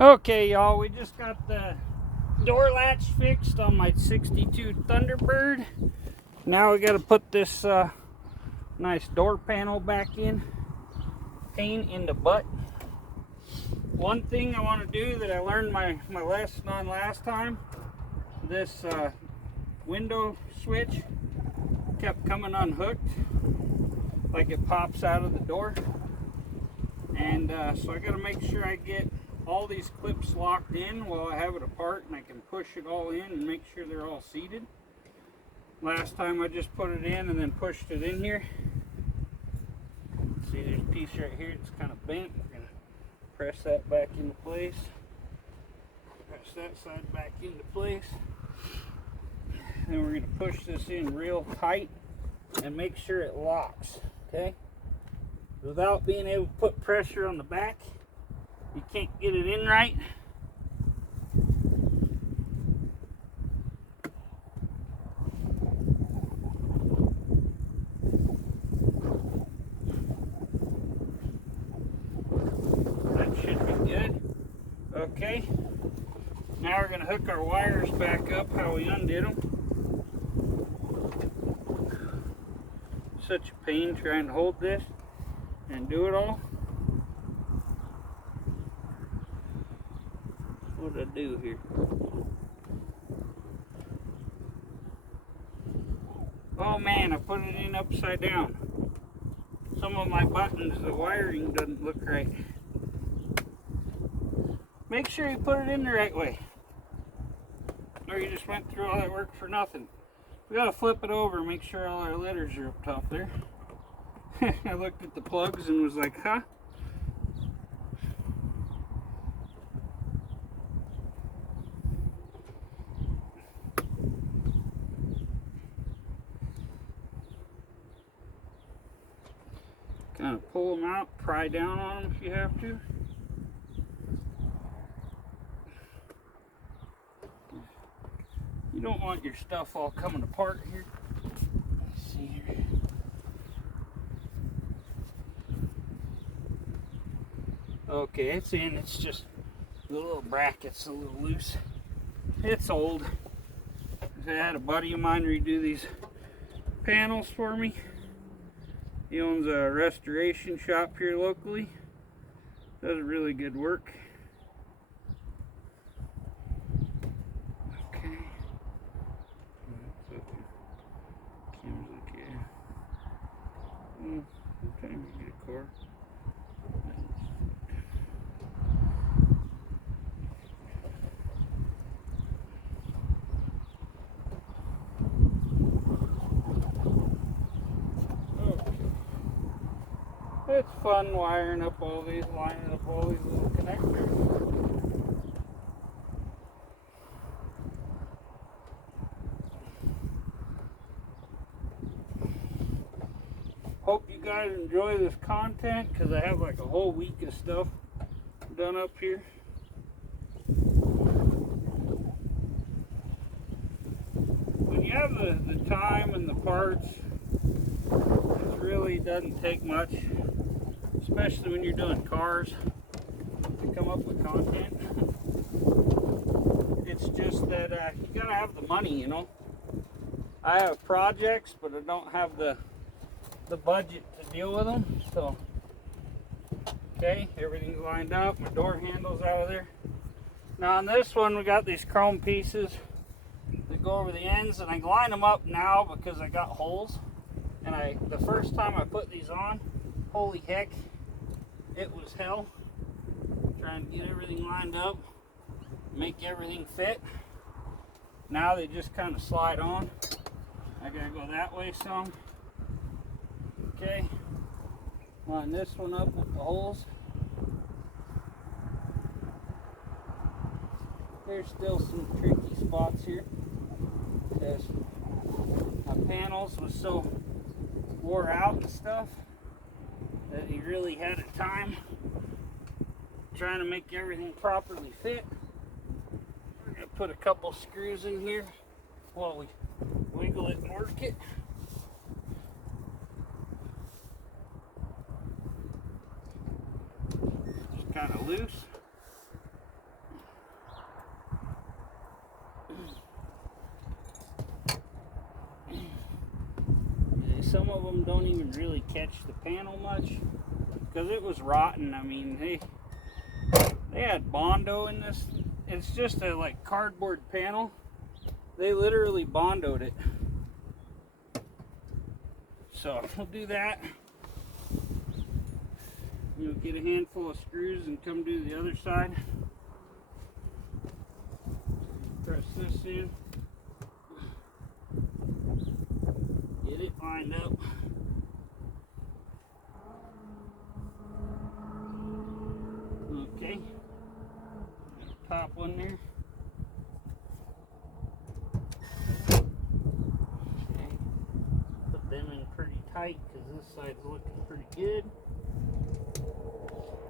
Okay, y'all, we just got the door latch fixed on my 62 Thunderbird. Now we got to put this nice door panel back in, paint in the butt. One thing I want to do that I learned my lesson on last time, this window switch kept coming unhooked, like it pops out of the door. And so I got to make sure I get all these clips locked in while I have it apart, and I can push it all in and make sure they're all seated. Last time I just put it in and then pushed it in here. See, there's a piece right here, it's kind of bent. We're going to press that back into place. Press that side back into place. Then we're going to push this in real tight and make sure it locks, okay? Without being able to put pressure on the back, you can't get it in right. That should be good. Okay. Now we're going to hook our wires back up how we undid them. Such a pain trying to hold this and do it all. What did I do here? Oh man, I put it in upside down. Some of my buttons, the wiring doesn't look right. Make sure you put it in the right way, or you just went through all that work for nothing. We gotta flip it over and make sure all our letters are up top there. I looked at the plugs and was like, huh? Kind of pull them out, pry down on them if you have to. You don't want your stuff all coming apart here. Let's see here. Okay, it's in. It's just the little bracket's a little loose. It's old. I had a buddy of mine redo these panels for me. He owns a restoration shop here locally. Does really good work. Okay. Camera's okay. What time we get a car? It's fun wiring up all these, lining up all these little connectors. Hope you guys enjoy this content, because I have like a whole week of stuff done up here. When you have the time and the parts, it really doesn't take much. Especially when you're doing cars, to come up with content. It's just that you gotta have the money, you know. I have projects, but I don't have the budget to deal with them. So, okay, everything's lined up. My door handle's out of there. Now on this one, we got these chrome pieces that go over the ends, and I line them up now because I got holes. And the first time I put these on, holy heck, it was hell trying to get everything lined up, make everything fit. Now they just kind of slide on. I gotta go that way some. Okay, line this one up with the holes. There's still some tricky spots here because my panels was so wore out and stuff that he really had a time trying to make everything properly fit. We're going to put a couple screws in here while we wiggle it and work it. Just kind of loose. of them don't even really catch the panel much because it was rotten. I mean, they had Bondo in this. It's just a like cardboard panel. They literally Bondoed it. So we'll do that. You'll get a handful of screws and come do the other side. Press this in. Get it lined up. Okay. Top one there. Okay. Put them in pretty tight because this side's looking pretty good.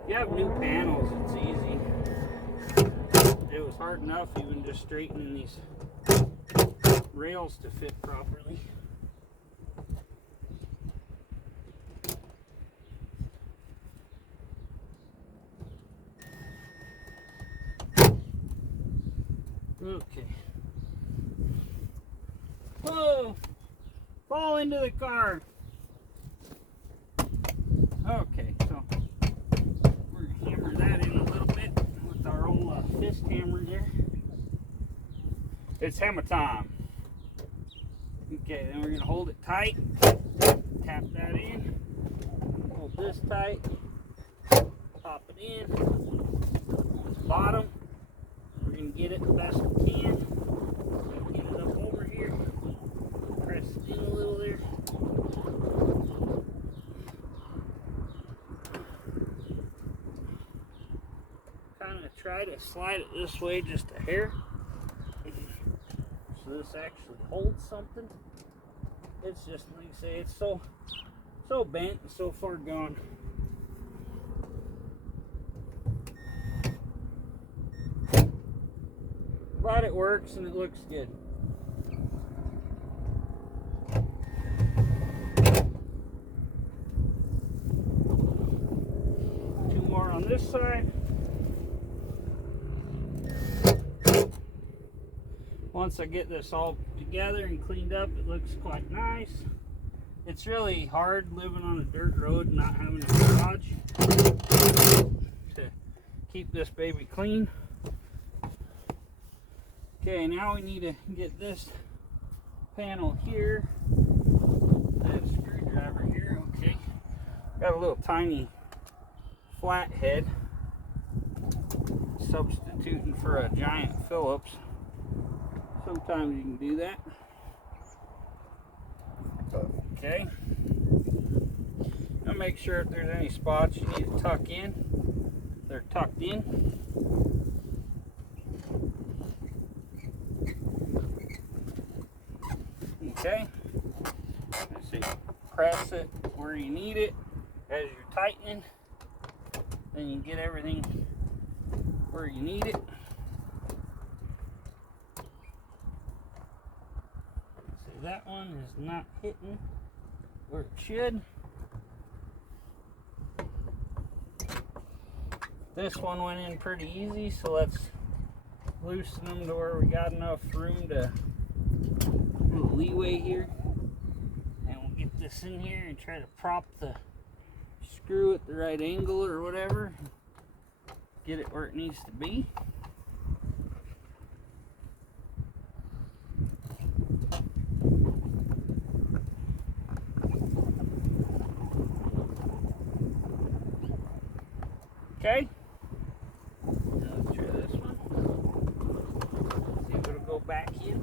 If you have new panels, it's easy. It was hard enough even just straightening these rails to fit properly. Okay. Whoa! Fall into the car. Okay, so we're gonna hammer that in a little bit with our old fist hammer there. It's hammer time. Okay, then we're gonna hold it tight. Tap that in. Hold this tight. Pop it in. Bottom. We're going to get it the best we can. Get it up over here. Press it in a little there. Kind of try to slide it this way just a hair. So this actually holds something. It's just, like I say, it's so bent and so far gone. But it works and it looks good. Two more on this side. Once I get this all together and cleaned up, it looks quite nice. It's really hard living on a dirt road and not having a garage to keep this baby clean. Okay, now we need to get this panel here. That screwdriver here, okay. Got a little tiny flat head, substituting for a giant Phillips. Sometimes you can do that. Okay. Now make sure if there's any spots you need to tuck in, they're tucked in. Okay, let's see, press it where you need it as you're tightening, then you get everything where you need it. See, that one is not hitting where it should. This one went in pretty easy, so let's loosen them to where we got enough room to little leeway here, and we'll get this in here and try to prop the screw at the right angle or whatever, get it where it needs to be. Okay, now let's try this one, see if it'll go back in.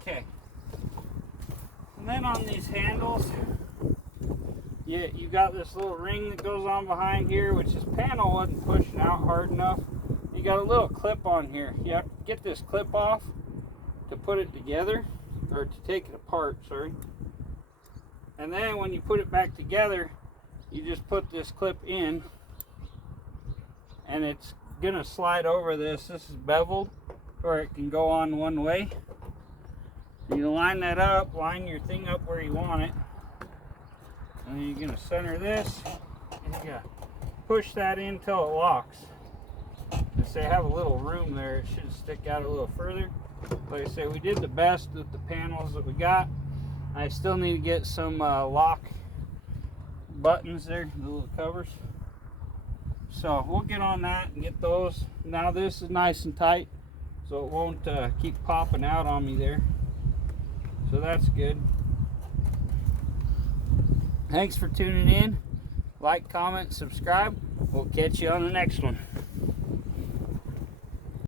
Okay, and then on these handles, you got this little ring that goes on behind here, which this panel wasn't pushing out hard enough. You got a little clip on here. You have to get this clip off to put it together, or to take it apart, sorry. And then when you put it back together, you just put this clip in, and it's gonna slide over this. This is beveled, or it can go on one way. You line that up, line your thing up where you want it. And then you're gonna center this, and you push that in till it locks. And say I have a little room there, it should stick out a little further. Like I say, we did the best with the panels that we got. I still need to get some lock buttons there, the little covers. So we'll get on that and get those. Now this is nice and tight, so it won't keep popping out on me there. So that's good. Thanks for tuning in. Like, comment, subscribe. We'll catch you on the next one.